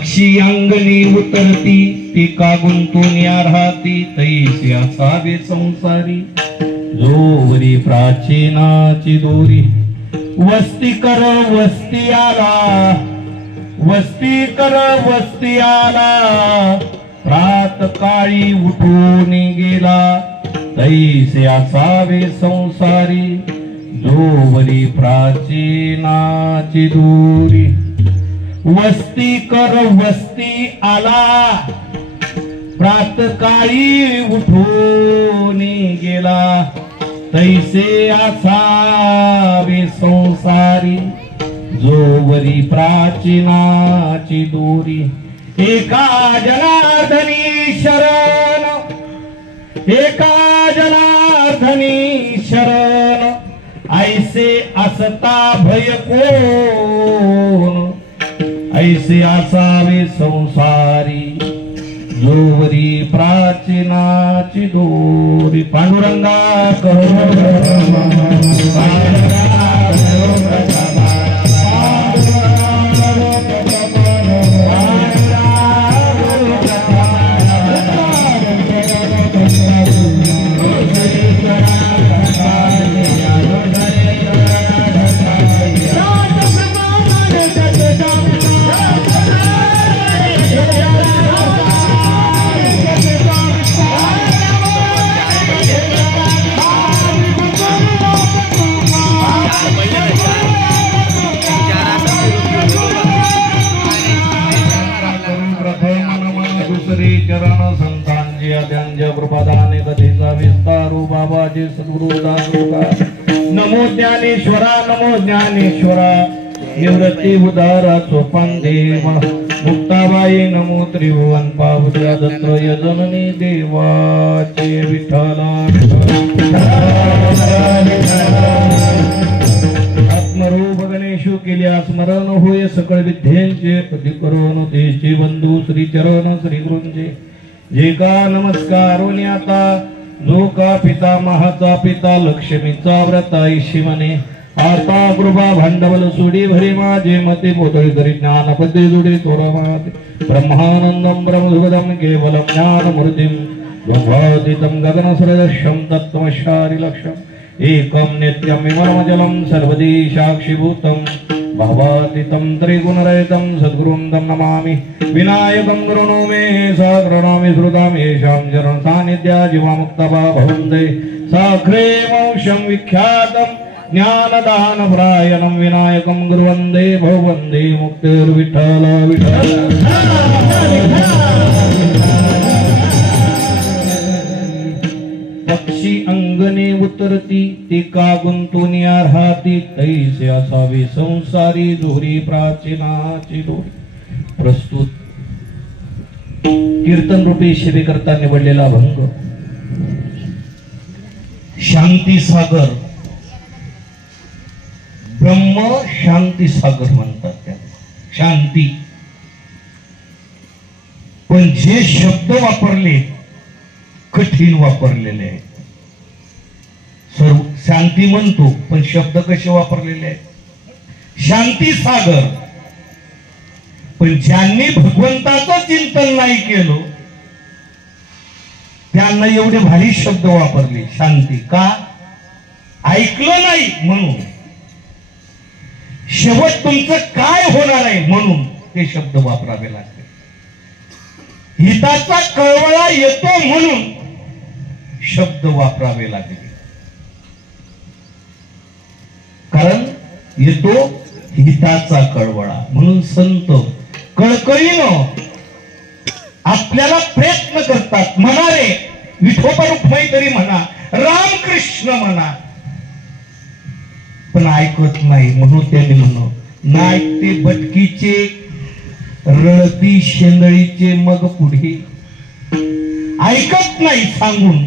पक्षी अंगणी उतरती ती का गुंतून या राहती तैसी असावे संसारी जोवरी प्राचीनाची दोरी वस्ती कर वस्ती आला वस्ती कर वस्ती आला प्रात काळी उठून गेला तैसे असावे संसारी जोवरी प्राचीनाची दोरी वस्ती कर वस्ती आला प्रातकाळी उठून गेला तैसे असावे संसारी जोवरी प्राचीनाची दोरी एका जनार्दनी शरण एका जनार्दनी शरण ऐसे असता भय कोण ऐसे असावे संसारी जोवरी प्राचीनाची दोरी पांडुरंगा चरण संतांचे अद्यांच्या कृपादाने कथेचा विस्तारू बाबाजी सद्गुरुदास नमो ज्ञानेश्वरा निवृत्ती उदारा सोपान देव मुक्ताबाई नमो त्रिभुवन पावत्या दत्त यजननी देवाचे विठ्ठला आत्मरूप गणेशु केल्या स्मरण होय सकळ विद्येंचे अधिकरण देशे बंधू श्री चरण श्री गुरुंचे जे का नमस्कार आता जो का पिता महाचा पिता लक्ष्मीचा व्रता ईशी मने आता कृपा भांडवल सोडी भरे माझे मते मोदळी करी ज्ञान पदे जोडे तोरा माते ब्रह्मानंदम ब्रह्मसुगदम केवलम ज्ञान मूर्तिम ब्रह्मातीतम गगन सदृशम तत्त्वमशारि लक्ष्यम एकम नित्यम विमलमजलम सर्वदी साक्षीभूतम भावातीतं त्रिगुणरहितं सद्गुरुं तं नमामि विनायकं गुरुणो मे साग्रणामि श्रुतामि येषां चरण सान्निध्या जीवामुक्तभा भवन्ते साग्रे वंशं विख्यातं ज्ञानदानपरायणं विनायकं गुरुवन्दे भवन्दे मुक्तिर्विठ्ठल विठ्ठल पक्षी अंगणे उतरती ती का गुंतून राहती तैसे असावे संसारी जोरी प्राचीनाची दोरी प्रस्तुत कीर्तन रूपी सेवेकरता निवडलेला अभंग शांती सागर ब्रह्म शांती सागर म्हणतात त्याला शांती पण जे शब्द वापरले कठीण वापरलेले आहेत सर्व शांती म्हणतो पण शब्द कसे वापरलेले आहेत शांती सागर पण ज्यांनी भगवंताचं चिंतन नाही केलं त्यांना एवढे भारी शब्द वापरले शांती का ऐकलं नाही म्हणून शेवट तुमचं काय होणार आहे म्हणून ते शब्द वापरावे लागते हिताचा कळवळा येतो म्हणून शब्द वापरावे लागले कारण येतो हिताचा कळवळा म्हणून संत कळकळीनं आपल्याला प्रयत्न करतात म्हणा रे विठोबा रुक्माई तरी म्हणा रामकृष्ण म्हणा पण ऐकत नाही म्हणून त्यांनी म्हणून ना ऐकते भटकीचे रडती शेंदळीचे मग पुढे ऐकत नाही सांगून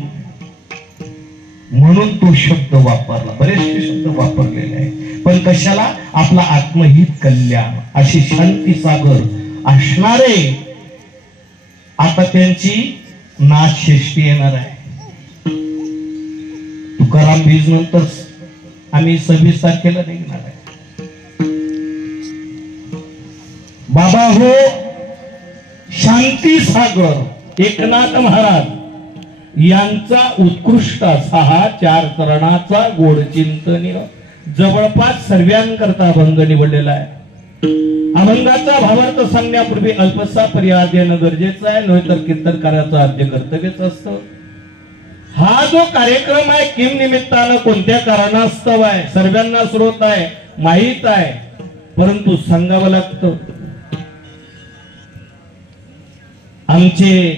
म्हणून तो शब्द वापरला बरेचसे शब्द वापरलेले आहे पण कशाला आपला आत्महित कल्याण अशी शांती सागर असणारे आता त्यांची नाथषष्ठी येणार आहे तुकाराम बीज नंतर आम्ही 26 तारखेला निघणार आहे बाबा हो भक्तिसागर एकनाथ महाराज यांचा उत्कृष्ट असा हा 4 चरणाचा गोड चिंतनीय जवळपास सर्वांकरता अभंग निवडलेला आहे. अभंगाचा भावार्थ सांगण्यापूर्वी अल्पसा पर्याय देणं गरजेचं आहे, नाही तर कीर्तनकाराचं आद्य कर्तव्यच असतं. हा जो कार्यक्रम आहे किम निमित्तानं कोणत्या कारणास्तव आहे सर्वांना स्रोत आहे माहित आहे, परंतु सांगावं लागतं. आमचे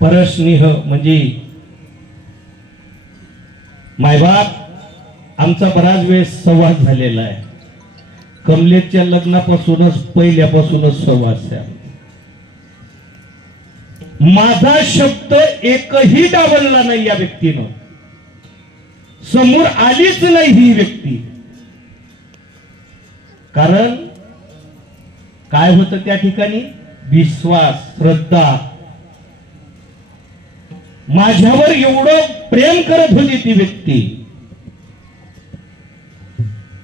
परस्नेह म्हणजे मायबाप आमचा बराच वेळ संवाद झालेला आहे. कमलेशच्या लग्नापासूनच पहिल्यापासूनच संवाद आहे. माझा शब्द एकही डावलला नाही या व्यक्तीनं, समोर आलीच नाही ही व्यक्ती. कारण काय होतं त्या ठिकाणी विश्वास श्रद्धा. माझ्यावर एवढं प्रेम करत होती ती व्यक्ती.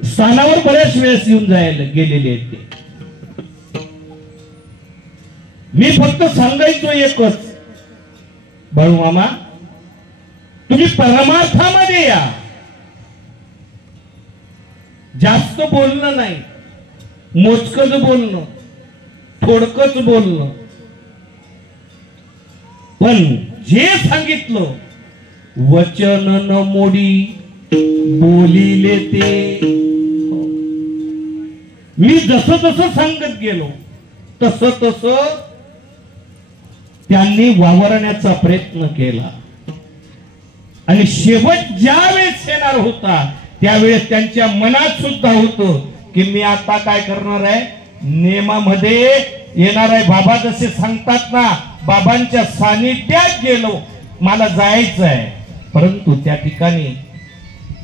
स्थानावर बऱ्याच वेळेस येऊन जायला गेलेले आहेत ते. मी फक्त सांगायचो एकच, बाळू मामा तुम्ही परमार्थामध्ये या. जास्त बोलणं नाही, मोजकच बोलणं, थोडकच बोलणं, पण जे सांगितलं वचन न मोडी बोलिले ते. मी जसं जसं सांगत गेलो तसं तसं त्यांनी वावरण्याचा प्रयत्न केला. आणि शेवट ज्या वेळेस येणार होता त्यावेळेस त्यांच्या मनात सुद्धा होतं की मी आता काय करणार आहे, नेमामध्ये येणार आहे. बाबा जसे सांगतात ना, बाबांच्या सानिध्यात गेलो, मला जायचं आहे. परंतु त्या ठिकाणी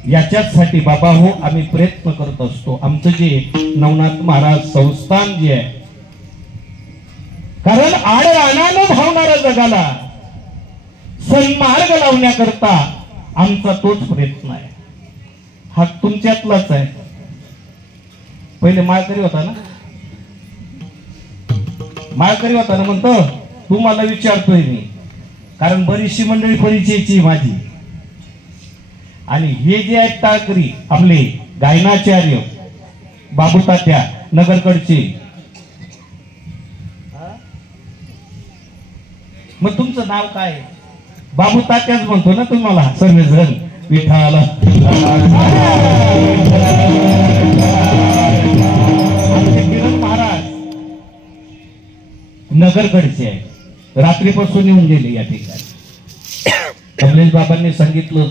याच्यासाठी बाबा हो आम्ही प्रयत्न करत असतो. आमचं जे नवनाथ महाराज संस्थान जे आहे, कारण आडरानानं धावणाऱ्या जगाला सन्मार्ग लावण्याकरता आमचा तोच प्रयत्न आहे. हा तुमच्यातलाच आहे. पहिले माळकरी होता ना, माळकरी होता ना म्हणतो. तुम्हाला विचारतोय मी, कारण बरीचशी मंडळी परिचयाची माझी. आणि हे जे आहेत टाळकरी आपले गायनाचार्य बाबू तात्या नगरकडचे, मग तुमचं नाव काय? बाबू तात्याच म्हणतो ना तुम्हाला सर्वजण. विठाला आमचे किरण महाराज नगरकडचे आहे, रात्रीपासून येऊन गेले या ठिकाणी. कमलेश बाबांनी सांगितलं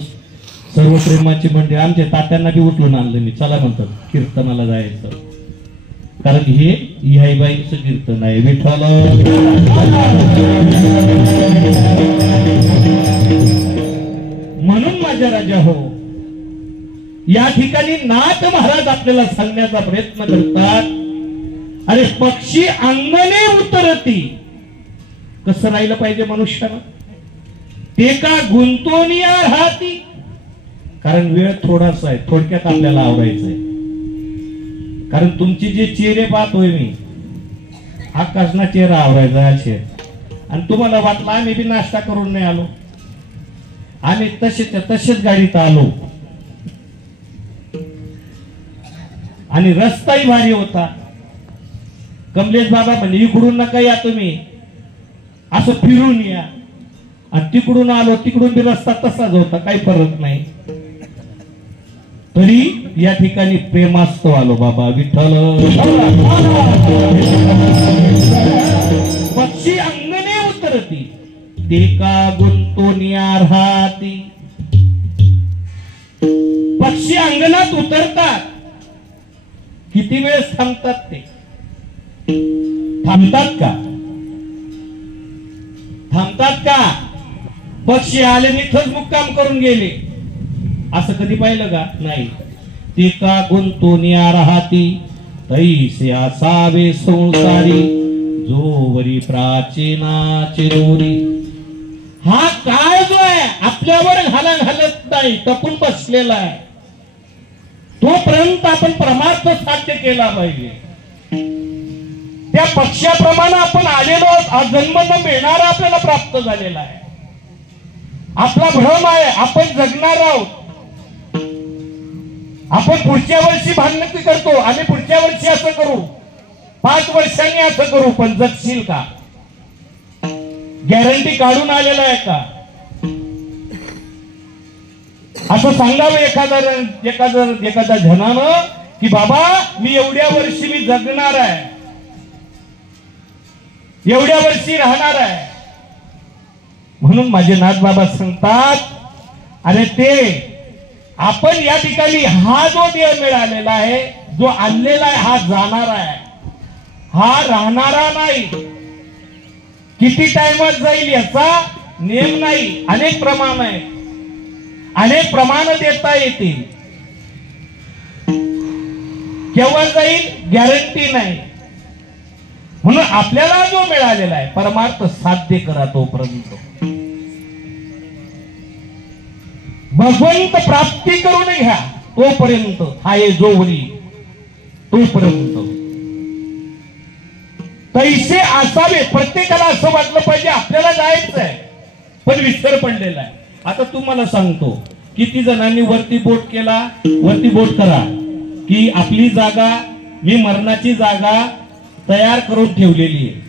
सर्व प्रेमाची मंडळी. आमच्या तात्यांना बी उठून आणलं मी, चला म्हणतात कीर्तनाला जायचं. कारण हे इहाईबाईंचं कीर्तन आहे. विठ्ठल म्हणून माझ्या राजा हो, या ठिकाणी नाथ महाराज आपल्याला सांगण्याचा प्रयत्न करतात. अरे पक्षी अंगणे उतरती. कसं राहिलं पाहिजे मनुष्यानं, ते का गुंतवणीया राहती. कारण वेळ थोडासा आहे, थोडक्यात आपल्याला आवरायचंय. कारण तुमची जे चेहरे पाहतोय मी, आकाशना चेहरा आवरायचा असे. आणि तुम्हाला वाटलं आम्ही बी नाश्ता करून नाही आलो, आम्ही तसेच गाडीत आलो. आणि रस्ताही भारी होता. कमलेश बाबा म्हणजे इकडून नका या तुम्ही, असं फिरून या. आणि तिकडून आलो, तिकडून बी रस्ता तसाच होता, काही फरक नाही. तरी या ठिकाणी प्रेमास्तव आलो बाबा. विठ्ठल पक्षी अंगणे उतरती, ते का गुंतवणीया राहती. पक्षी अंगणात उतरतात, किती वेळ थांबतात ते? थांबतात का? थांबतात का? पक्षी आले इथंच मुक्काम करून गेले, असं कधी पाहिलं का? नाही. ते का गुंतवणीया राहती, तैसे असावे संसारी, जोवरी प्राचीनाची दोरी. हा काळ जो आहे आपल्यावर घालत नाही, टपून बसलेला आहे. तोपर्यंत आपण परमार्थ साध्य केला पाहिजे. त्या पक्षाप्रमाणे आपण आलेलो आहोत. हा जन्म न मिळणारा आपल्याला प्राप्त झालेला आहे. आपला भ्रम आहे, आपण जगणार आहोत. आपण पुढच्या वर्षी भानगडी करतो, आम्ही पुढच्या वर्षी असं करू, 5 वर्षांनी असं करू. पण जगशील का? गॅरंटी काढून आलेला आहे का? असं सांगावं एखादा जनानं की बाबा मी एवढ्या वर्षी मी जगणार आहे, एवढ्या वर्षी राहणार आहे. म्हणून माझे नाथबाबा सांगतात, अरे ते आपण या ठिकाणी हा जो देह मिळालेला आहे, जो आणलेला आहे, हा जाणार आहे, हा राहणारा नाही. किती टाइमात जाईल याचा नेम नाही. अनेक प्रमाण आहे, अनेक प्रमाण देता येतील. केव्हा जाईल गॅरंटी नाही. म्हणून आपल्याला जो मिळालेला आहे परमार्थ साध्य करा तोपर्यंत, भगवंत प्राप्ती करून घ्या तोपर्यंत, हाय जोवरी तोपर्यंत. तैसे असावे. प्रत्येकाला असं वाटलं पाहिजे आपल्याला जायचं आहे, पण विसर पडलेला आहे. आता तुम्हाला सांगतो, किती जणांनी वरती बोट केला, वरती बोट करा की आपली जागा, मी मरणाची जागा तयार करून ठेवलेली आहे.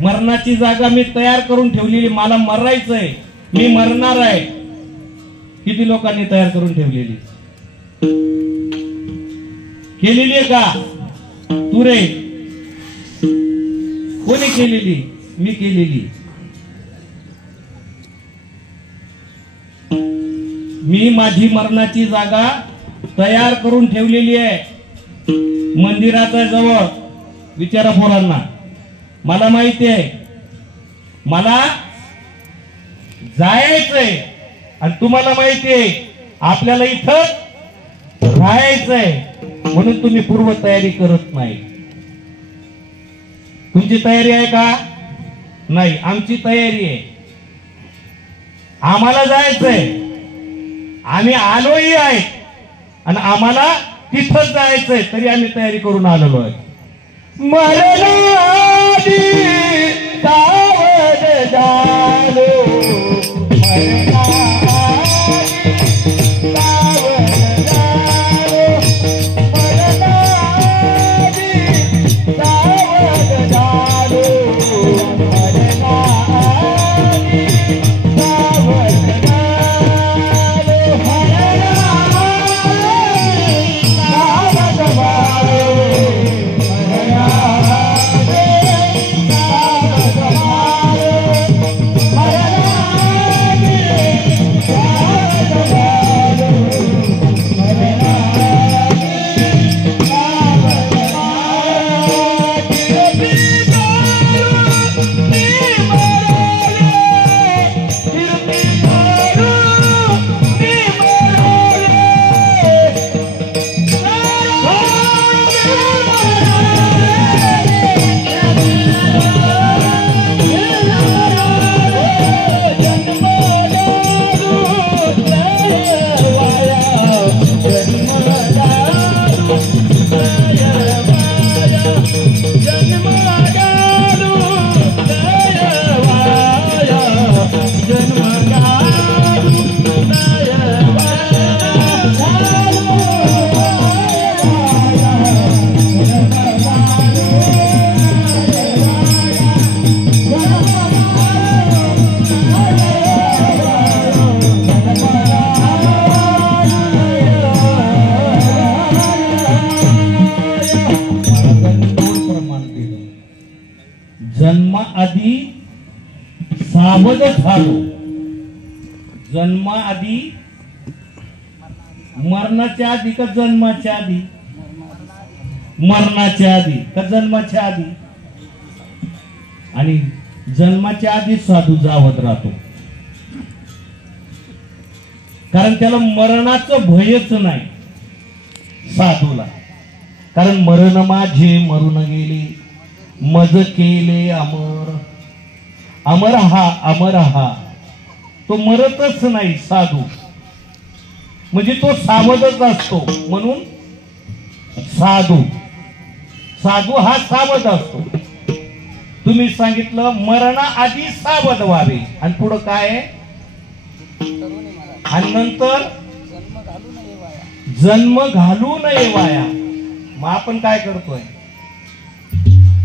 मरणाची जागा मी तयार करून ठेवलेली, मला मरायचंय, मी मरणार आहे. किती लोकांनी तयार करून ठेवलेली? केलेली आहे का? तू रे, कोणी केलेली? मी केलेली. मी माझी मरणाची जागा तयार करून ठेवलेली आहे. मंदिराच्या जवळ विचारा पोरांना. मला माहिती आहे मला जायचंय, आणि तुम्हाला माहिती आहे आपल्याला इथं राहायचंय. म्हणून तुम्ही पूर्व तयारी करत नाही. तुमची तयारी आहे का? नाही. आमची तयारी आहे. आम्हाला जायचंय, आम्ही आलोही आहे, आणि आम्हाला तिथंच जायचंय, तरी आम्ही तयारी करून आलेलो आहे. मरणादी सावध झालो, जन्माआधी सावध झालो. जन्माआधी, मरणाच्या आधी का जन्माच्या आधी? मरणाच्या आधी का जन्माच्या आधी? आणि जन्माच्या आधी साधू जावत राहतो, कारण त्याला मरणाचं भयच नाही साधूला. कारण मरण माझे मरून गेले, मज केले अमर. अमर हा, अमर हा, तो मरतच नाही साधू. म्हणजे तो सावधच असतो, म्हणून साधू. साधू हा सावध असतो. तुम्ही सांगितलं मरणाआधी सावध व्हावे आणि पुढं काय आहे? आणि नंतर जन्म घालू नये वाया. मग आपण काय करतोय?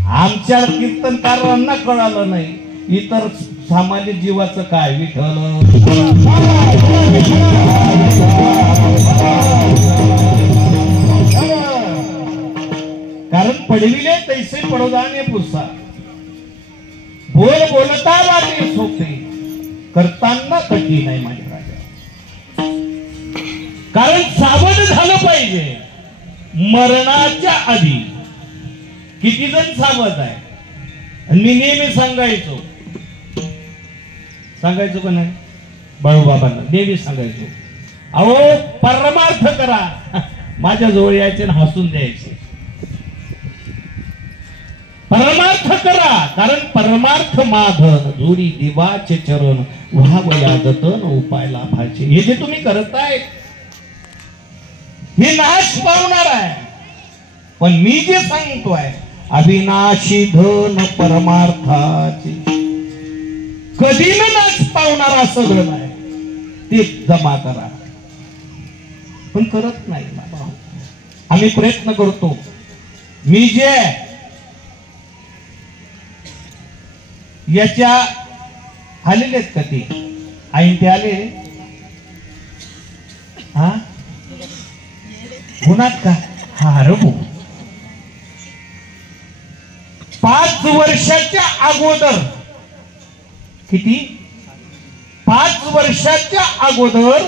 आमच्या कीर्तनकारांना कळालं नाही, इतर सामान्य जीवाचं काय? विठ्ठल कारण पडविले तैसे पडोदाने पुसा, बोल बोलता वाटे सोपे, करताना कठीण आहे माझ्या राजा. कारण सावध झालं पाहिजे मरणाच्या आधी. किती जण सावध आहे? मी नेहमी सांगायचो पण नाही बाळूबाबांना, नेहमी सांगायचो, अहो परमार्थ करा. माझ्या जवळ यायचे आणि हसून द्यायचे. परमार्थ करा, कारण परमार्थ माधन जोडी देवाचे चरण व्हावया जतन उपाय लाभाचे. हे जे तुम्ही करताय हे नाश पावणार आहे, पण मी जे सांगतोय अविनाशी धन परमार्थाचे कधी न नाश पावणार असं धन आहे, ते जमा करा. पण करत नाही बाबा. आम्ही प्रयत्न करतो. मी जे याच्या आलेले आहेत का ते आई ते आले हा गुणात का? हा रघु 5 वर्षाच्या अगोदर, किती? 5 वर्षाच्या अगोदर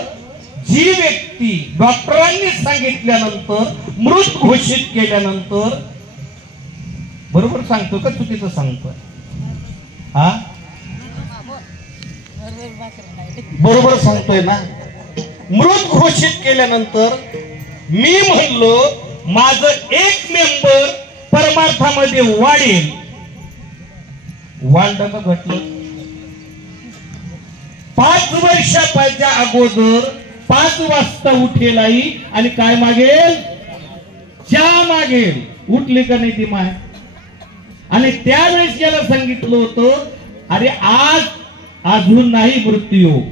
जी व्यक्ती डॉक्टरांनी सांगितल्यानंतर मृत घोषित केल्यानंतर, बरोबर सांगतो का चुकीचं सांगतोय? हा बरोबर सांगतोय ना? मृत घोषित केल्यानंतर मी म्हणलो माझं एक मेंबर परमार्थामध्ये वाढेल. वाढलं का घटलं? 5 वर्षाच्या अगोदर 5 वाजता उठेल आई आणि काय मागेल? चहा मागेल. उठली का नाही ती माय? आणि त्यावेळेस याला सांगितलं होतं, अरे आज अजून नाही मृत्यूयोग.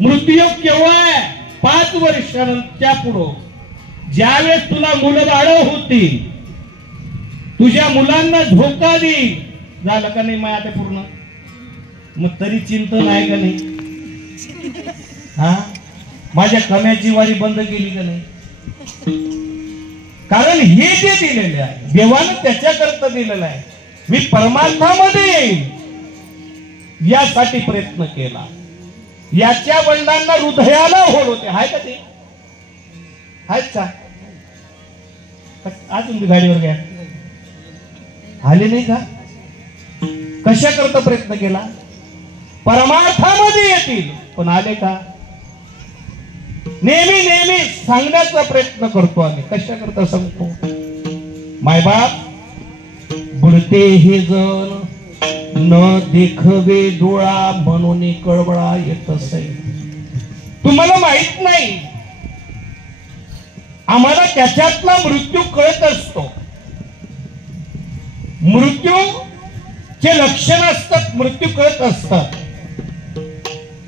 मृत्यूयोग केव्हा आहे? 5 वर्षांच्या पुढं, ज्यावेळेस तुला मुलं बाळ होती, तुझ्या मुलांना धोका देईल. झालं का नाही माया? ते पूर्ण. मग तरी चिंतन आहे का नाही? हा माझ्या कम्याची वारी बंद केली का नाही? कारण हे जे दिलेले आहे देवानं त्याच्याकरता दिलेलं आहे. मी परमार्थामध्ये येईल यासाठी प्रयत्न केला. याच्या वडिलांना हृदयाला होल होते. हाय का ते? आहेत का? अजून गाडीवर घ्या. आले नाही का? कशा करता प्रयत्न केला? परमार्थामध्ये येतील. पण आले का? नेहमी नेहमी सांगण्याचा प्रयत्न करतो आम्ही. कशा करता सांगतो? मायबाप बुडते हे जण न देखवे डोळा म्हणून कळवळा येत असे. तुम्हाला माहित नाही, आम्हाला त्याच्यातला मृत्यू कळत असतो. मृत्यूचे लक्षण असतात, मृत्यू कळत असतात.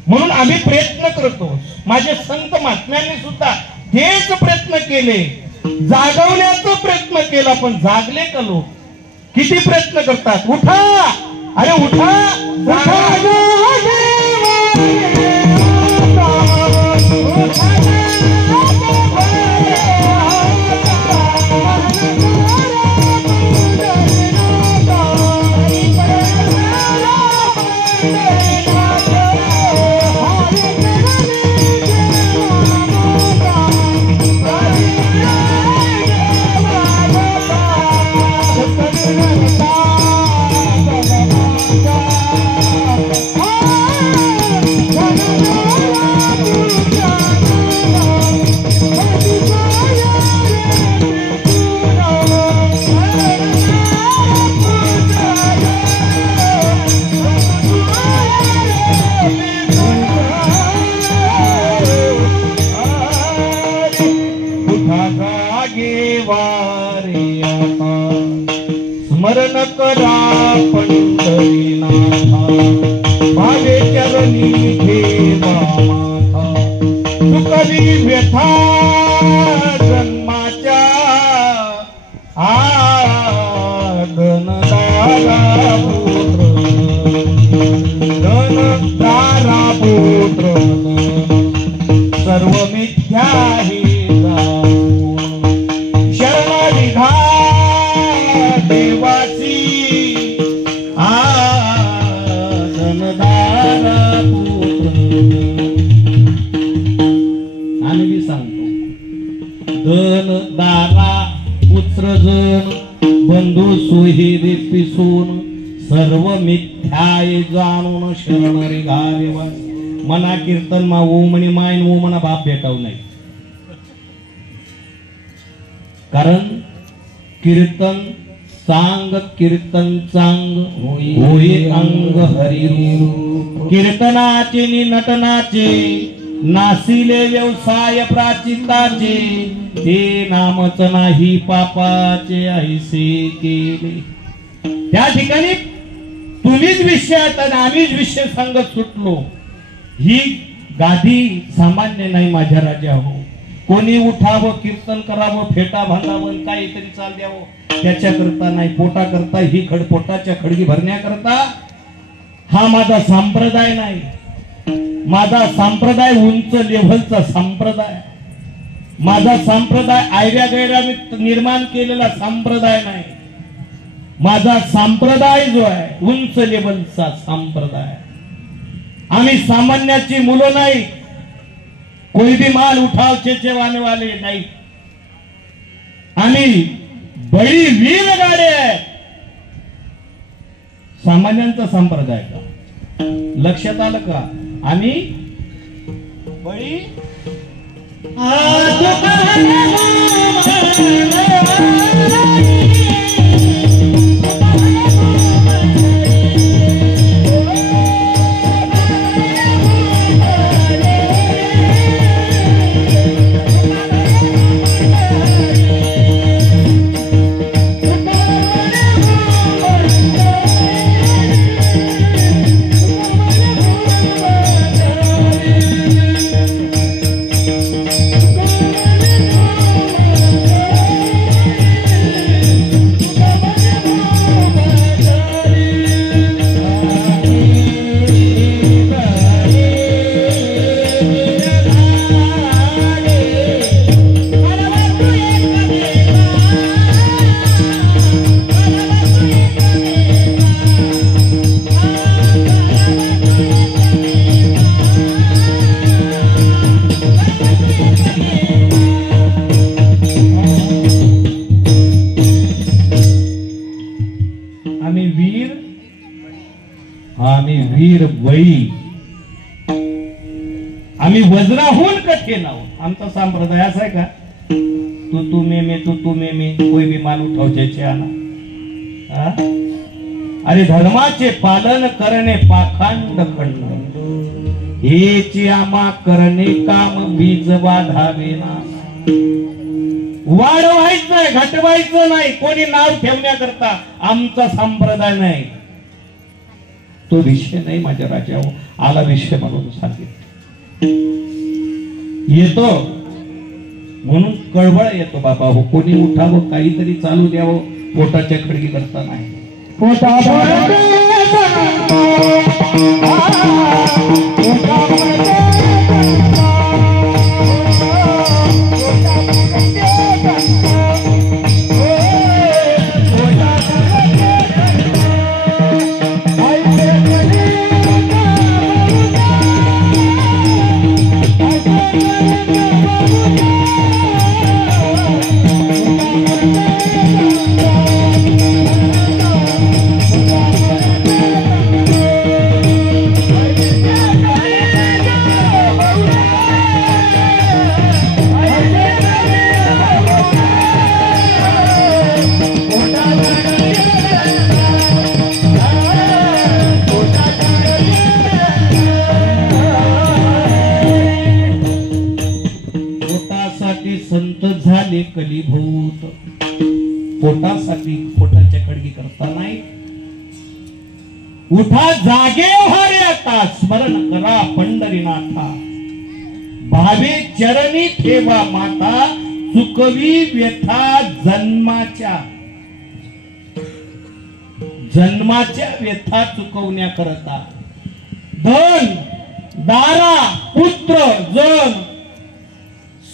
म्हणून आम्ही प्रयत्न करतो. माझे संत महात्म्यांनी सुद्धा हेच प्रयत्न केले, जागवण्याचा प्रयत्न केला. पण जागले का लोक? किती प्रयत्न करतात? उठा, अरे उठा, उठा. जागे वारे आता पालन करा पंढरीनाथा माझे चरणी ठेवा माथा सुखवी व्यथा जन्माच्या धनदारा पुत्र सर्व मिथ्या हे शरणनिधा देवाची धनदारा पुत्र आणि मी सांगतो धनदारा पुत्र जन बंधू सोहिरी पिसून सर्व मिथ्याय जाणून शरण रे घालेवा मना कीर्तन मा ओम आणि माय ओम मना बाप भेटाव नाही कारण कीर्तन सांग कीर्तन चांग होई अंग हरी कीर्तनाचे नि नटनाचे नासिले व्यवसाय प्राचिताचे ते नामच नाही पापाचे ऐसे केले त्या ठिकाणी तुम्हीच विषयात आणि आम्हीच विषय सांगत सुटलो ही गादी सामान्य नाही माझ्या राजा हो कोणी उठावं कीर्तन करावं फेटा बांधावं काहीतरी चाल द्यावं त्याच्याकरता नाही पोटा करता ही पोटाच्या खडगी भरण्याकरता हा माझा संप्रदाय नाही माझा संप्रदाय उंच लेव्हलचा संप्रदाय माझा संप्रदाय आयव्या गैराने निर्माण केलेला संप्रदाय नाही माझा संप्रदाय जो आहे उंच लेवलचा संप्रदाय आम्ही सामान्याची मुलं नाही कोई भी माल उठाव चेचेवाने वाले नाही आम्ही बळी वीर गाडे आहे सामान्यांचा संप्रदाय का लक्षात आलं का आम्ही बळी वीर बळी आम्ही वज्राहून कठीण आहोत आमचा संप्रदाय असा आहे का तू मे कोई भी माल उठावचे आना अरे धर्माचे पालन करणे पाखंड खंड हेची आमा करणे काम बीज बाधावे ना वाढवायचं नाही घटवायचं नाही कोणी नाव ठेवण्याकरता आमचा संप्रदाय नाही तो विषय नाही माझ्या राजावर आला विषय म्हणून सांगितलं येतो म्हणून कळवळ येतो बाबा हो कोणी उठावं काहीतरी चालू द्यावं पोटाच्या खडगी करता नाही संत झाले कलीभूत पोटासाठी पोटाच्या खडगी करता नाही. उठा जागे व्हारे आता, स्मरण करा पंढरीनाथा. भावे चरणी ठेवा माता, चुकवी व्यथा जन्माच्या. जन्माच्या व्यथा चुकवण्याकरता धन दारा पुत्र जन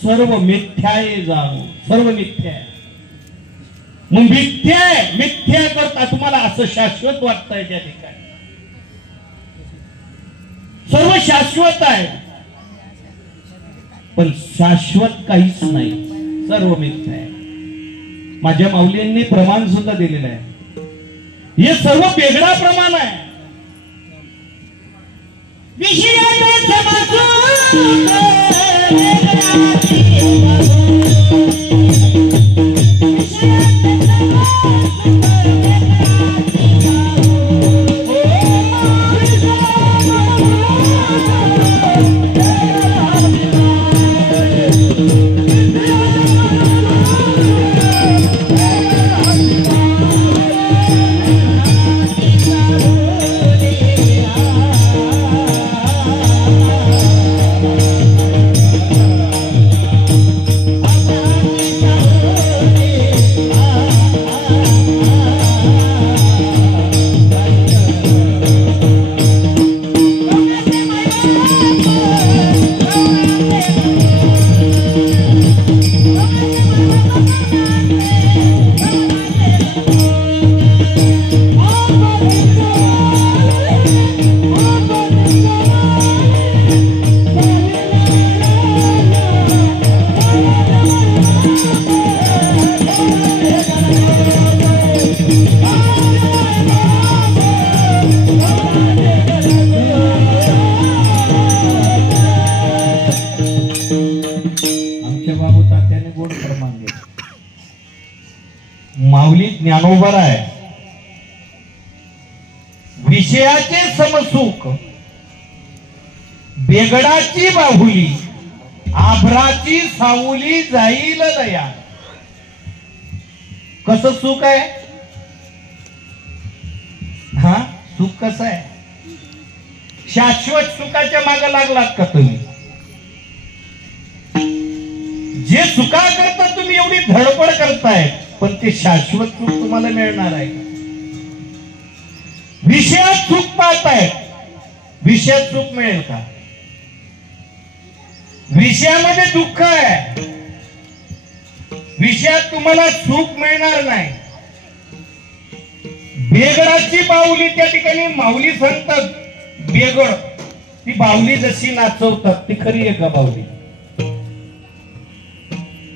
सर्व मिथ्याये जाणो. सर्व मिथ्या. मग मिथ्या करता तुम्हाला असं शाश्वत वाटतंय त्या ठिकाणी. सर्व शाश्वत आहे पण शाश्वत काहीच नाही. सर्व मिथ्या आहे. माझ्या माऊलींनी प्रमाण सुद्धा दिलेलं आहे. हे सर्व वेगळा प्रमाण आहे. माऊली ज्ञानोबा आहे. विषयाचे समसुख बेगडाची बाहुली, आभराची सावली जाईल दया. कसं सुख आहे? हा सुख कसं आहे? शाश्वत सुखाच्या मागे लागलात का तुम्ही? जे सुखा करता तुम्ही एवढी धडपड करताय पण ते शाश्वत सुख तुम्हाला मिळणार आहे का? विषयात सुख पाहताय, विषयात सुख मिळेल का? विषयामध्ये दुःख आहे, विषयात तुम्हाला सुख मिळणार नाही. बेगडाची बाहुली त्या ठिकाणी माऊली सांगतात. बेगड ती बाहुली जशी नाचवतात ती खरी आहे का बाहुली?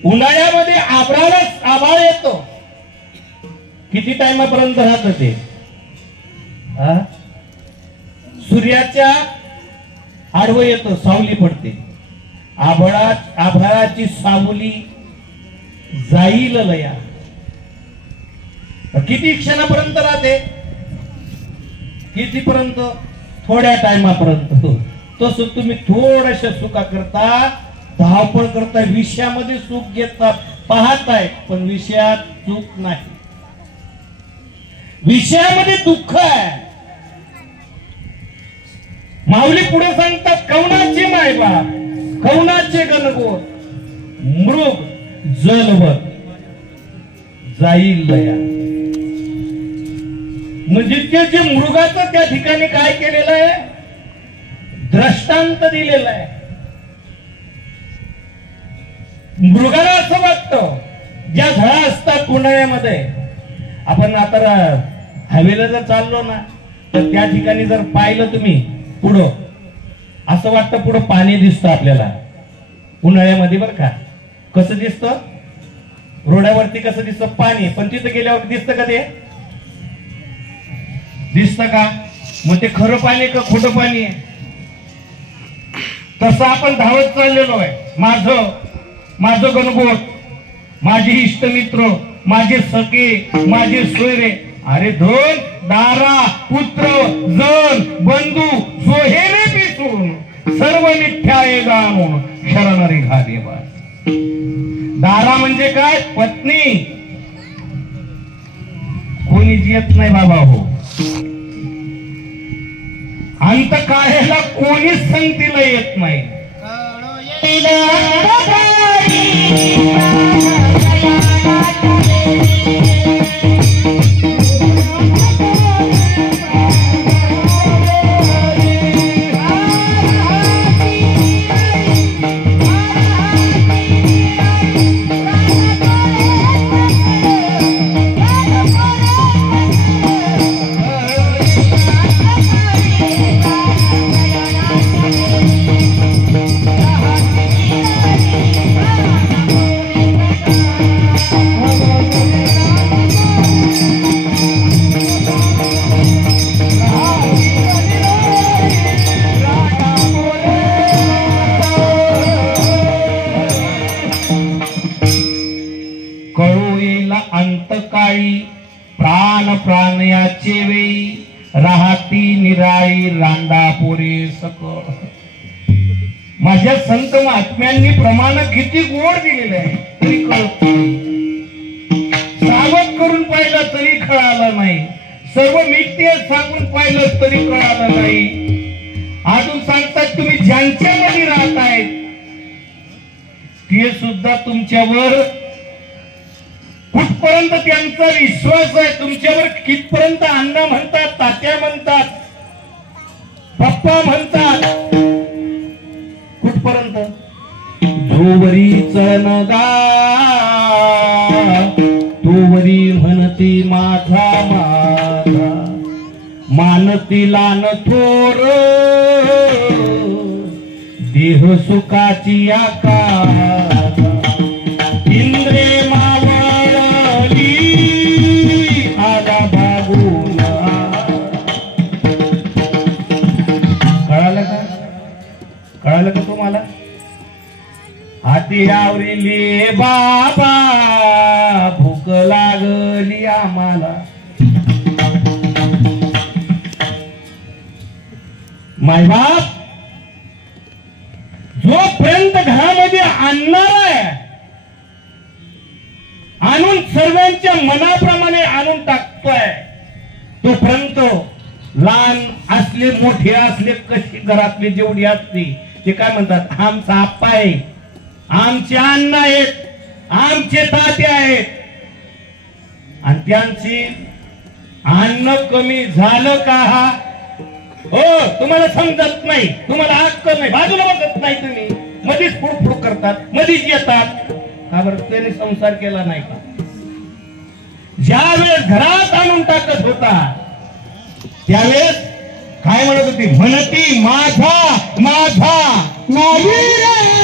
उन्हाळ्यामध्ये आभाळ येतो. किती टाइमापर्यंत राहत ते? सूर्याच्या आडवं येतो, सावली पडते. आभाळाची सावली जाईल लया. किती क्षणापर्यंत राहते? कितीपर्यंत? थोड्या टाइमापर्यंत. तसं तुम्ही थोड्याशा सुखा करता धावपळ करताय, विषयामध्ये सुख घेतात, पाहताय पण विषयात सुख नाही. विषयामध्ये दुःख आहे. माऊली पुढे सांगतात, कवनाचे मायबाप, कवनाचे गणगोर, मृग जलवत जाईल लया. म्हणजे जे मृगाचं त्या ठिकाणी काय केलेलं आहे? दृष्टांत दिलेला आहे. मृगाला असं वाटतं, ज्या झळा असतात उन्हाळ्यामध्ये, आपण आता हवेला जर चाललो ना तर त्या ठिकाणी जर पाहिलं तुम्ही पुढं, असं वाटतं पुढं पाणी दिसतं आपल्याला उन्हाळ्यामध्ये. बरं का कसं दिसतं? रोडावरती कसं दिसतं? पाणी. पण तिथं गेल्यावर दिसतं का? ते दिसतं का? मग ते खरं पाणी का खोटं पाणी आहे? तसं आपण धावत चाललेलो आहे. माझं गणगोत, माझे इष्टमित्र, माझे सखे, माझे सोयरे. अरे धन दारा पुत्र जन बंधू सोहेरे पिसून सर्व मिथ्याये जाणून शरणरी घाले. दारा म्हणजे काय? पत्नी. येत नाही बाबा हो. अंत काढायला कोणीच संगतीला येत नाही. अंतकाळी प्राण प्राणयाचे वेळी राहती निराळी रांडापुरे सकळ. माझ्या संत महात्म्यांनी प्रमाण किती गोड दिलेले आहे तरी कळत नाही. सावध करून पाहिलं तरी कळालं नाही. सर्व मित्य सांगून पाहिलं तरी कळालं नाही. अजून सांगतात तुम्ही ज्यांच्यामध्ये राहताय ते सुद्धा तुमच्यावर कुठपर्यंत त्यांचा विश्वास आहे, तुमच्यावर कितपर्यंत अण्णा म्हणतात, तात्या म्हणतात, पप्पा म्हणतात, कुठपर्यंत. जोवरीच नगा तोवरी म्हणती माझा माझा मानतीला न थोर देह सुखाची आकार इंद्रे कळालं का तुम्हाला. हाती आवरिली बाबा भूक लागली आम्हाला. मायबाप जोपर्यंत घरामध्ये आणणार आहे आणून सर्वांच्या मनाप्रमाणे आणून टाकतोय तोपर्यंत लहान असले मोठे असले कशी घरातली जेवढी असते ते काय म्हणतात आमचा आप्पा आहे, आमचे अण्णा आहेत, आमचे ताते आहेत. आणि त्यांची अन्न कमी झालं का हा हो तुम्हाला समजत नाही, तुम्हाला अक्कल नाही, बाजूला बघत नाही, तुम्ही मधीच फुडफुड करतात, मधीच येतात. का बरं त्याने संसार केला नाही का. ज्या वेळेस घरात आणून टाकत होता त्यावेळेस काय म्हणत होती म्हणती माझा माझा नाही रे नाही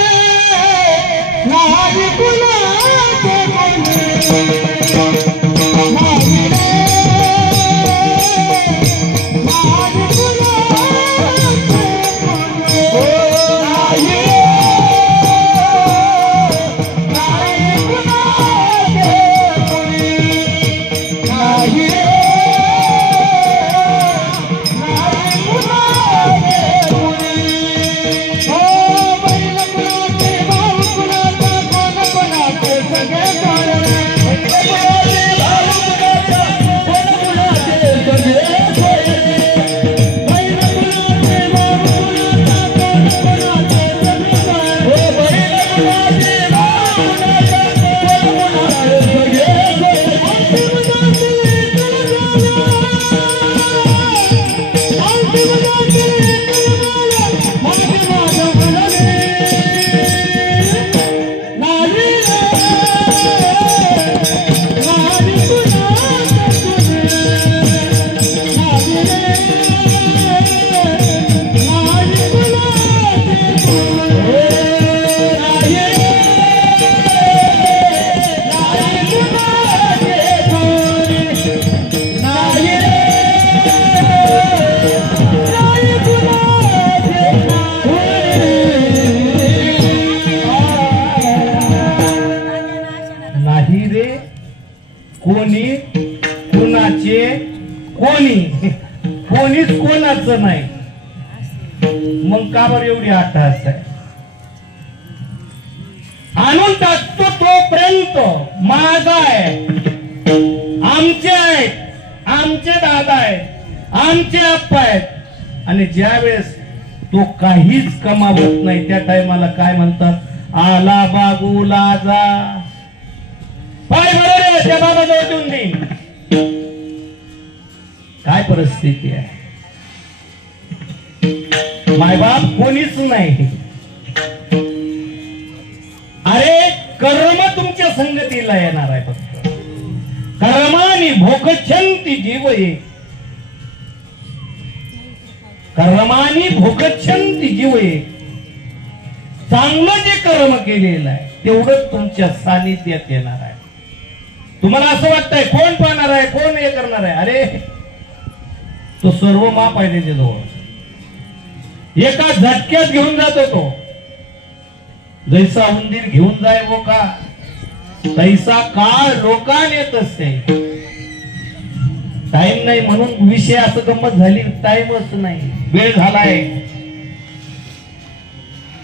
कोणी कुणाचे कोणी कोणीच कोणाचं नाही. मग का बरं एवढी अट्टहास आहे. आणून टाकतो तोपर्यंत माझा आहे, आमचे आहेत, आमचे दादा आहेत, आमचे आप्पा आहेत. आणि ज्या वेळेस तो काहीच कमावत नाही त्या टायमाला काय म्हणतात, आला बागूला जा, पाय बरोबर त्या बाबा जवळ देऊन देईन. काय परिस्थिती आहे, मायबाप कोणीच नाही. अरे कर्म तुमच्या संगतीला येणार आहे. फक्त कर्मानी भोगच्छन्ति जीव एक, कर्मानी भोगच्छन्ति जीव एक. चांगलं जे कर्म केलेलं आहे तेवढं तुमच्या सानिध्यात येणार आहे. तुम्हाला असं वाटतंय कोण पाहणार आहे, कोण हे करणार आहे, अरे तो सर्व माप आहे त्याच्याजवळ. एका झटक्यात घेऊन जातो तो. जैसा उंदीर घेऊन जाय वो का, तैसा काळ लोकांना येत असते. टाइम नाही म्हणून विषय असं गंमत झाली, टाइमच नाही, वेळ झालाय.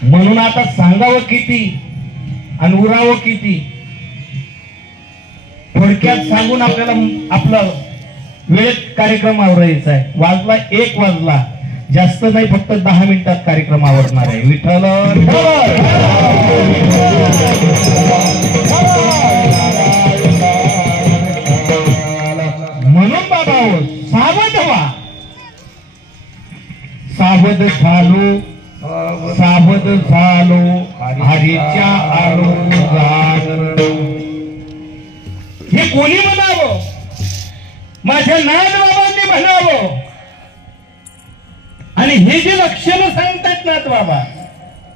म्हणून आता सांगावं किती आणि उरावं किती, थोडक्यात सांगून आपल्याला आपलं वेळेत कार्यक्रम आवरायचा आहे. वाजला 1 वाजला, जास्त नाही, फक्त 10 मिनिटात कार्यक्रम आवरणार आहे. विठ्ठल म्हणून बाबा सावध व्हा. सावध झालो, सावध झालो, हरीच्या आलो जागर. हे कोणी म्हणावं, माझ्या नाथ बाबांनी म्हणावं. आणि हे जे लक्षणं सांगतात नाथ बाबा,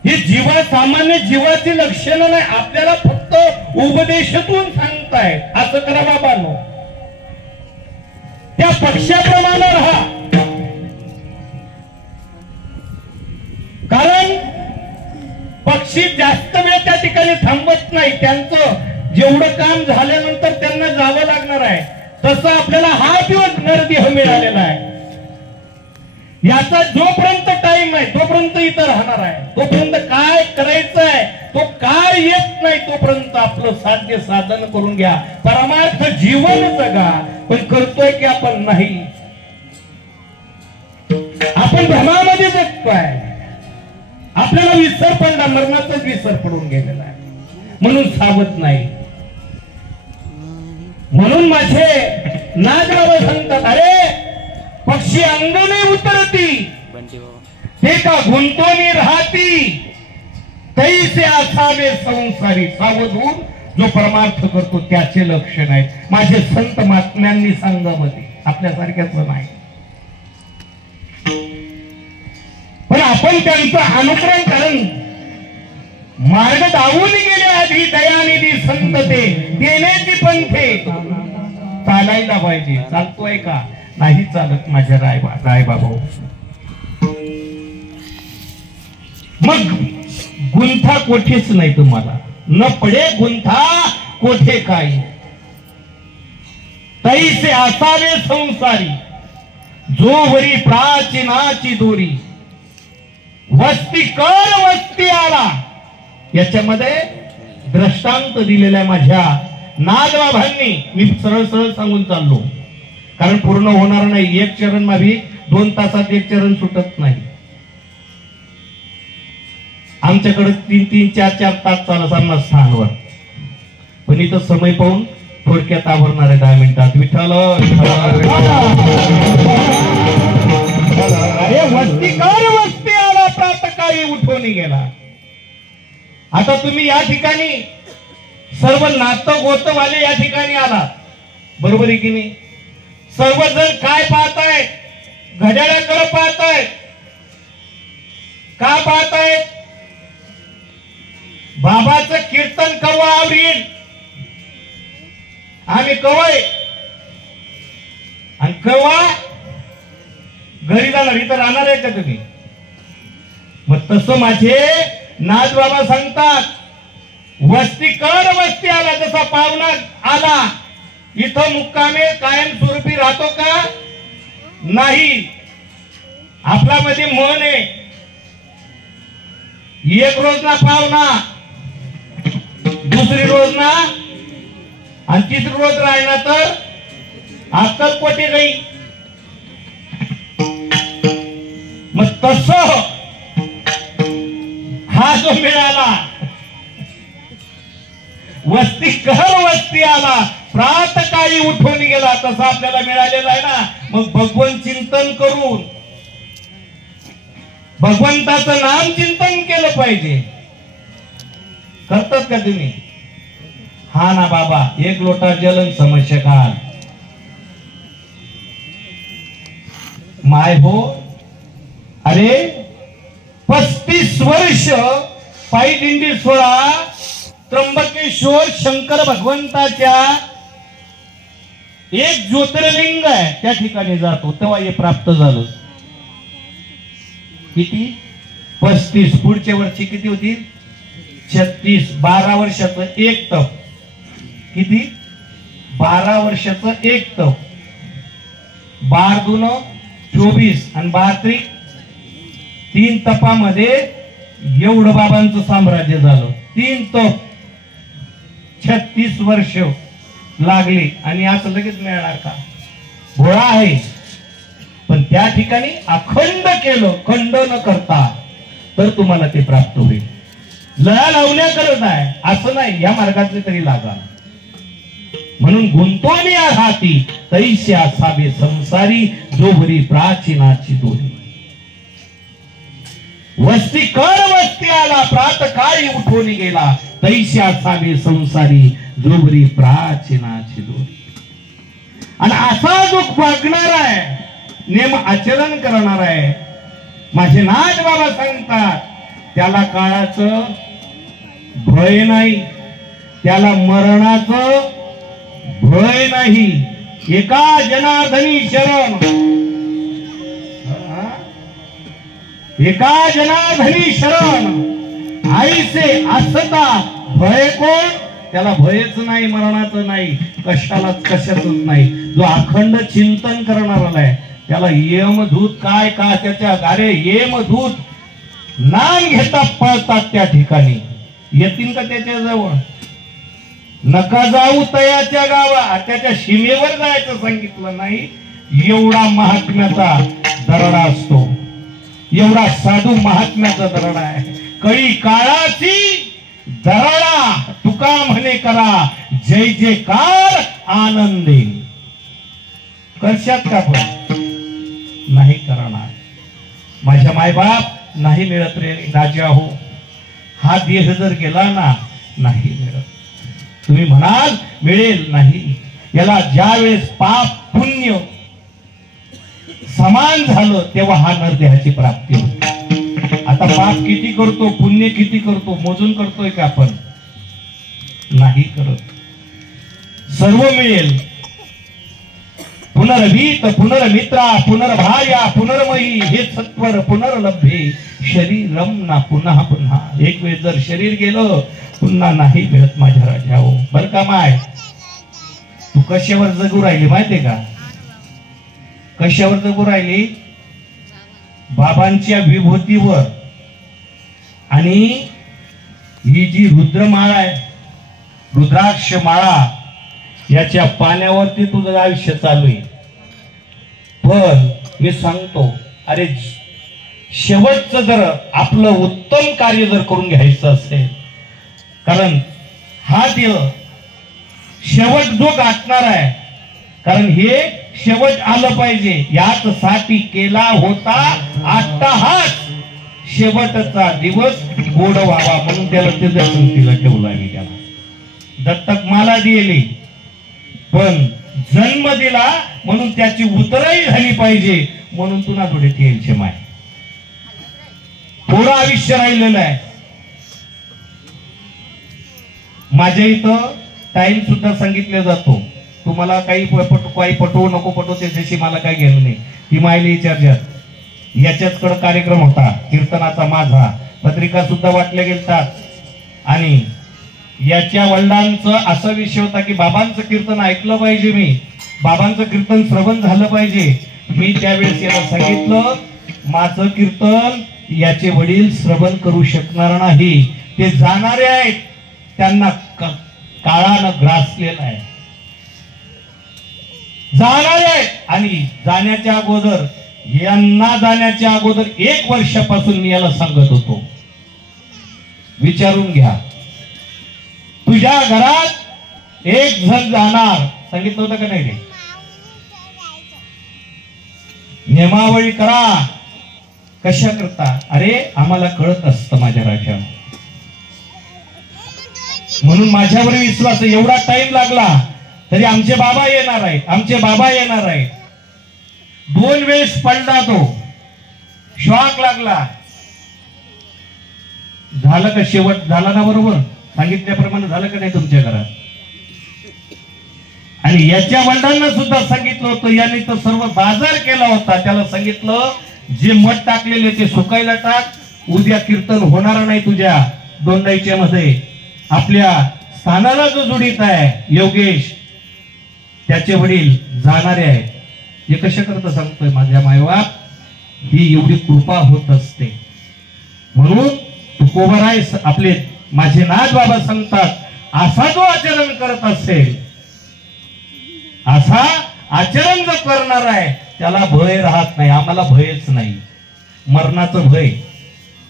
हे सामान्य जीवाची लक्षणं नाही, आपल्याला फक्त उपदेशातून सांगतायत. असं करा बाबांनो, त्या पक्षाप्रमाणे राहा. कारण पक्षी जास्त वेळ त्या ठिकाणी थांबत नाही. त्यांचं जेवढं काम झाल्यानंतर त्यांना जावं लागणार आहे, तसं आपल्याला हा दिवस नरदेह मिळालेला आहे. याचा जोपर्यंत टाइम आहे तोपर्यंत इथं राहणार आहे. तोपर्यंत काय करायचं आहे, तो काय येत नाही तोपर्यंत आपलं साध्य साधन करून घ्या. परमार्थ जीवन जगा. पण करतोय की आपण नाही, आपण भ्रमामध्ये जगतोय. आपल्याला विसर पडला, मरणाचाच विसर पडून गेलेला आहे. म्हणून सावध नाही. म्हणून माझे नाथ बाबा सांगतात, अरे पक्षी अंगणे उतरती, ते का गुंतोनी राहती, तैसे असावे संसारी. सावध होऊन जो परमार्थ करतो त्याचे लक्षण आहे. माझे संत महात्म्यांनी सांगावते, आपल्यासारख्याच नाही. पण आपण त्यांचं अनुकरण करून मार्ग दावून गेले. आधी दयानिधी संत ते देण्याची पंथे चालायला पाहिजे. चालतोय का, नाही चालत माझ्या रायबाबा. मग गुंथा कोठेच नाही तुम्हाला, न पडे गुंथा कोठे काही. तैसे असावे संसारी, जो वरी प्राचीनाची दोरी. वस्ती कर वस्ती आला. याच्यामध्ये दृष्टांत दिलेला आहे माझ्या नाथबाबांनी. मी सरळ सरळ सांगून चाललो, कारण पूर्ण होणार नाही. एक चरण मावी 2 तासात एक चरण सुटत नाही. आमच्याकडे 3-3, 4-4 तास चालत स्थानवर. पण इथं समय पाहून थोडक्यात आवरणार आहे 10 मिनिटात. विठ्ठल अरे वस्ती कर वस्ती आला, प्रातःकाळी उठून गेला. आता तुम्ही या ठिकाणी सर्व नातं गोतवाले या ठिकाणी आला, बरोबर आहे की नाही? सर्वजण काय पाहतायत? घड्याळाकडे पाहतायत. का पाहतायत? बाबाचं कीर्तन कवा आवरील, आम्ही कवय आणि कवा घरी जाणार, इथं राहणार आहे का तुम्ही? मग तसं माझे नाथ बाबा सांगतात, वस्ती कर वस्ती आला. जसा पाहुणा आला इथं मुक्कामे कायम स्वरूपी राहतो का? नाही. आपला मध्ये मन आहे, एक रोज ना पाहुणा, दुसरी रोज ना आणि तिसरी रोज राहिला तर अक्कलकोटे गई. तसं हा जो मिळाला वस्ती कहर वस्ती आला प्रातकाळी उठून गेला तसा आपल्याला मिळालेला आहे ना. मग भगवंत चिंतन करून भगवंताचं नाम चिंतन केलं पाहिजे. करतात का तुम्ही? हा ना बाबा, एक लोटा जलन समस्या काल माय हो. अरे 35 वर्ष पायी दिंडी सोळा त्र्यंबकेश्वर शंकर भगवंताच्या एक ज्योतिर्लिंग आहे त्या ठिकाणी जातो तेव्हा हे प्राप्त झालं. किती? 35. पुढच्या वर्षी किती होती? 36. 12 वर्षाचं एक तप. किती? 12 वर्षाचं एक तप. 12 दून 24 आणि 12 त्रिक 3 तपामध्ये एवढं बाबांचं साम्राज्य झालं. 3 तप 36 वर्ष लागली आणि असं लगेच मिळणार का? भोळा आहे पण त्या ठिकाणी अखंड केलं, खंड न करता तर तुम्हाला ते प्राप्त होईल. लळा लावण्या करत आहे असं नाही, या मार्गाचे तरी लागा. म्हणून गुंतवणी हाती तैशी असावे संसारी जोवरी प्राचीनाची दोरी. वस्ती कर वस्ती आला प्रातकाळी उठून गेला तैशी असावे संसारी जोवरी प्राचीनाची दोरी. आणि असा जो वागणार आहे नेम आचरण करणार आहे माझे नाथ बाबा सांगतात त्याला काळाचं भय नाही, त्याला मरणाचं भय नाही. एका जनार्दनी शरण, एका जनार्दनी शरण आईसे असता भय कोण? त्याला भयच नाही, मरणाचं नाही, कशालाच कशाच नाही. जो अखंड चिंतन करणारा आहे त्याला यमदूत काय का त्याच्या गारे यमदूत नाम घेता पळतात त्या ठिकाणी. येतील का त्याच्या जवळ? नका जाऊ तयाच्या गावा, त्याच्या सीमेवर जायचं सांगितलं नाही. एवढा महात्म्याचा दरडा असतो, एवढा साधू महात्म्याचा दरडा आहे. कळी काळाची दरडा तुका म्हणे करा जय जयकार आनंदे. करशात का? पण नाही करणार. माझ्या मायबाप नाही मिळत रे राजा हो. हा देह जर गेला ना नाही मिळत. तुम्ही म्हणाल मिळेल, नाही. याला ज्या वेळेस पाप पुण्य समान झालं तेव्हा हा नरदेहाची प्राप्ती होते. आता पाप किती करतो पुण्य किती करतो मोजून करतोय का आपण? नाही करत. सर्व मिळेल. पुनर्भीत पुनर्मित्रा पुनर्भार्या पुनर्मयी हे सत्वर पुनर्लभ्ये शरीरम ना पुन्हा पुन्हा. एक वेळ जर शरीर गेलं पुन्हा नाही मिळत माझ्या राजा हो. बर का माय, तू कशावर जगू राहिली माहितीये का? कशावर जगू राहिली? बाबांच्या विभूतीवर. आणि ही जी रुद्रमाळा आहे, रुद्राक्ष माळा, याच्या पाण्यावरती तुझं आयुष्य चालू आहे. पण मी सांगतो, अरे शेवटचं जर आपलं उत्तम कार्य जर करून घ्यायचं असेल, कारण हा देव शेवट जो गाठणार आहे, कारण हे शेवट आलं पाहिजे याच साठी केला होता अट्टहास. शेवटचा दिवस गोड व्हावा म्हणून त्याला ते दत्तकीला ठेवला. मी त्याला दत्तक मला दिली पण जन्म दिला म्हणून त्याची उतराई झाली पाहिजे म्हणून तुला थोडे टेन्शन आहे. थोडं आयुष्य राहिलेलं आहे. माझ्या इथं टाइम सुद्धा सांगितला जातो. तुम्हाला काही पटवू नको पटवू त्याच्याशी मला काही घेणं नाही. ती मायली विचारतात. याच्याचकडे कार्यक्रम होता कीर्तनाचा माझा, पत्रिका सुद्धा वाटल्या गेलतात. आणि याच्या वडिलांचं असा विषय होता की बाबांचं कीर्तन ऐकलं पाहिजे, मी बाबांचं कीर्तन श्रवण झालं पाहिजे. मी त्यावेळेस याला सांगितलं माझं कीर्तन याचे वडील श्रवण करू शकणार नाही. ते जाणारे आहेत, त्यांना काळानं ग्रासलेला आहे. जाणारे आहेत आणि जाण्याच्या अगोदर यांना जाण्याच्या अगोदर 1 वर्षापासून मी याला सांगत होतो, विचारून घ्या, तुझ्या घरात एक जण जाणार, सांगितलं होतं का नाही? नियमावळी करा. कशा करता? अरे आम्हाला कळत असतं माझ्या राजा, म्हणून माझ्यावर विश्वास आहे. एवढा टाइम लागला तरी आमचे बाबा येणार आहेत, आमचे बाबा येणार आहेत. 2 वेळेस पडला तो, शॉक लागला. झालं का? शेवट झाला ना? बरोबर सांगितल्याप्रमाणे झालं का नाही तुमच्या घरात? आणि याच्या वडिलांना सुद्धा सांगितलं होतं, यांनी तर सर्व बाजार केला होता. त्याला सांगितलं जे मठ टाकलेले ते सुकायला टाक, उद्या कीर्तन होणार नाही तुझ्या दोंडाईच्या मध्ये. आपल्या स्थानाला जो जुडीत आहे योगेश, त्याचे वडील जाणारे आहेत. हे कशा करता सांगतोय? माझ्या मायबाप ही एवढी कृपा होत असते. म्हणून तुकोबराय आपले माझे नाथ बाबा सांगतात, असा जो आचरण करत असेल, असा आचरण जो करणार आहे त्याला भय राहत नाही. आम्हाला भयच नाही, मरणाचं भय.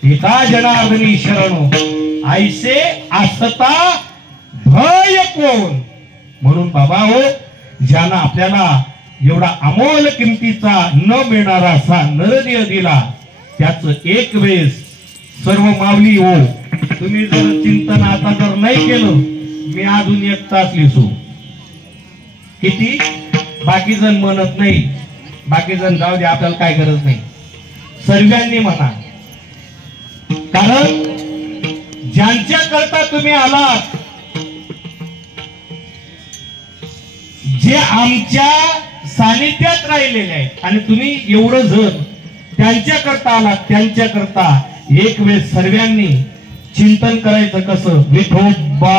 एका जनार्दनी शरणो ऐसे असता भय कोण. म्हणून बाबा हो, ज्यानं आपल्याला एवढा अमोल किमतीचा न मिळणारा असा नरदेह दिला, त्याच एक वेळेस सर्व माऊली हो, तुम्ही जर चिंतन आता जर नाही केलं, मी अजून 1 तास लिसू. किती? बाकी जण म्हणत नाही, बाकी जण जाऊ दे, आपल्याला काय गरज नाही. सर्वांनी म्हणा, कारण ज्यांच्या करता तुम्ही आलात, जे आमच्या सानिध्यात राहिलेले आहेत, आणि तुम्ही एवढं जण त्यांच्या करता आलात, त्यांच्या करता एक वेळ सर्वांनी चिंतन करायचं. कसं? विठोबा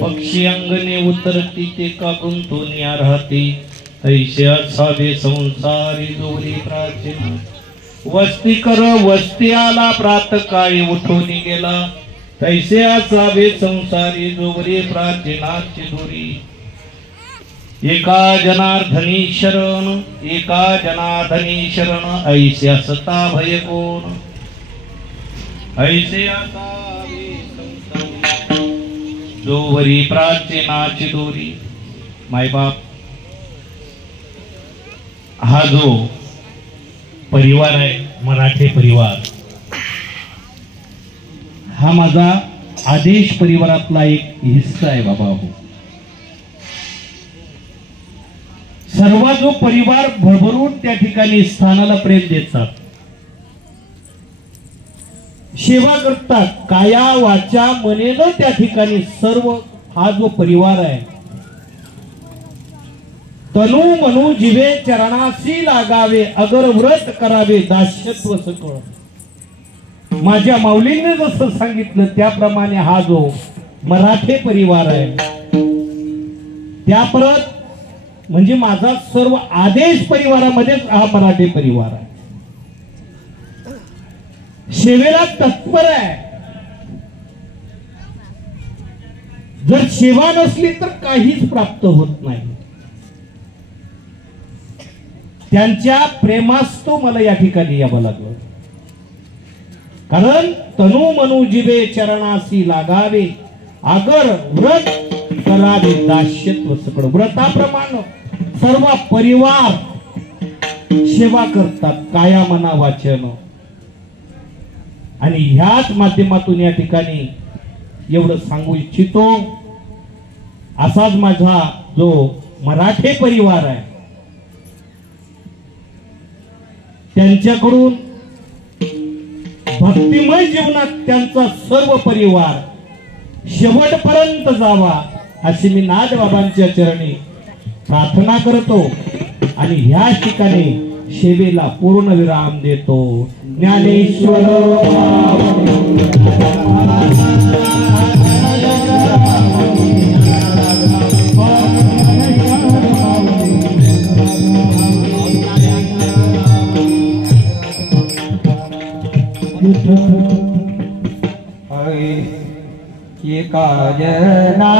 पक्षी अंगणे उतरती ते कापून तो न्या राहते ऐसे असावे संसारी जोरी प्राचीन वस्ती कर वस्ती आला प्रात काळी उठून गेला तैसे असावे संसारी जोरी प्राचीनाची दोरी एका जनार्दनी शरण ऐसे असता भय कोण ऐसे असावे संसारी जोवरी प्राचीनाची दोरी मायबाप हा जो परिवार आहे मराठी परिवार हा माझा आदेश परिवारातला एक हिस्सा आहे बाबा हो सर्व जो परिवार भरभरून त्या ठिकाणी स्थानाला प्रेम देतात सेवा करतात काया वाचा मनेनं त्या ठिकाणी सर्व हा जो परिवार आहे तनु मनु जीवे चरणासी लागावे अगर व्रत करावे दास्यत्व सकळ माझ्या माऊलींनी जसं सांगितलं त्याप्रमाणे हा जो मराठी परिवार आहे त्या परत म्हणजे माझा सर्व आदेश परिवारामध्येच हा मराठी परिवार आहे सेवेला तत्पर आहे जर सेवा नसली तर काहीच प्राप्त होत नाही त्यांच्या प्रेमास्तव मला या ठिकाणी यावं लागलं कारण तनु मनु जीवे चरणासी लागावे अगर व्रत करावे दास्यत्व सकळ व्रताप्रमाणे सर्व परिवार सेवा करतात काया मना वाचन आणि ह्याच माध्यमातून या ठिकाणी एवढं सांगू इच्छितो, असाच माझा जो मराठे परिवार आहे त्यांच्याकडून भक्तिमय जीवनात त्यांचा सर्व परिवार शेवटपर्यंत जावा अशी मी नाथबाबांच्या चरणी प्रार्थना करतो आणि ह्या ठिकाणी सेवेला पूर्ण विराम देतो. ज्ञानेश्वर काजना